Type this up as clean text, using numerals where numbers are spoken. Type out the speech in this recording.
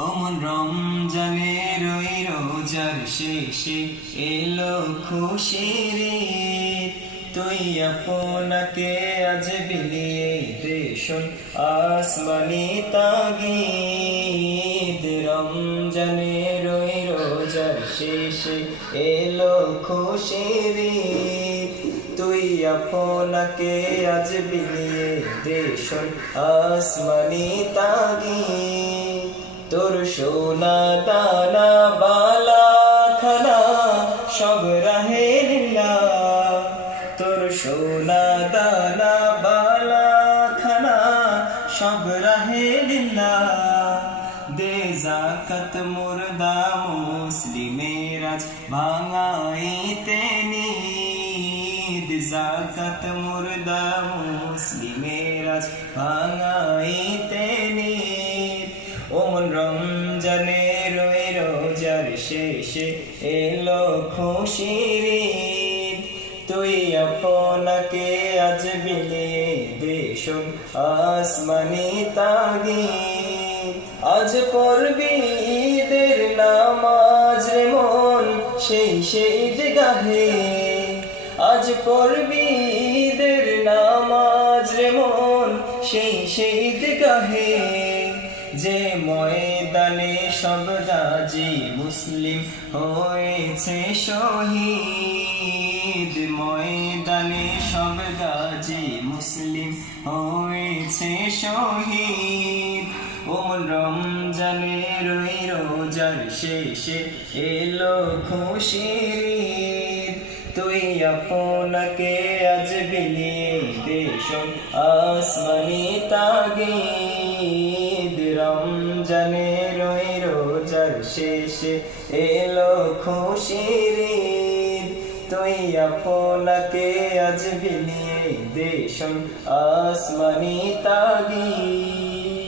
অমন রমজানের ওই রোজার শেষে এলো খুশির ঈদ। তুই আপনাকে আজ বিলিয়ে দে শোন আসমানি তাগিদ। রমজানের ওই রোজার শেষে এলো খুশির ঈদ। তুই আপনাকে আজ বিলিয়ে দে শোন আসমানি তাগিদ। তোর সোনা দানা বালা খানা সব রাহে লীলা। তোর সোনা দানা বালা খানা সব রাহে লীলা। দে যাকাত মুর্দা মুসলিমের আজ ভাঙাইতে নিদ। যাকাত মুর্দা মুসলিমের আজ ভাঙাইতে নিদ। ওমন রমজানের ওই রোজার শেষে এলো খুশির ঈদ। তুই আপনাকে আজ বিলিয়ে দে শোন আসমানি তাগিদ। আজ পড়বি ঈদের নামাজ রে মন সেই ঈদগাহে। আজ পড়বি ঈদের নামাজ রে মন সেই ঈদগাহে। যে ময়দানে সব গাজী মুসলিম হয়েছে শহীদ। ময়দানে সব গাজী মুসলিম হয়েছে শহীদ। ওমন রমজানের ওই রোজার শেষে এলো খুশির ঈদ। তুই আপনাকে আজ বিলিয়ে দে শোন আসমানি তাগিদ। রমজানের ওই রোজার শেষে এলো খুশির ঈদ। তুই আপনাকে আজ বিলিয়ে দে শোন আসমানি তাগিদ।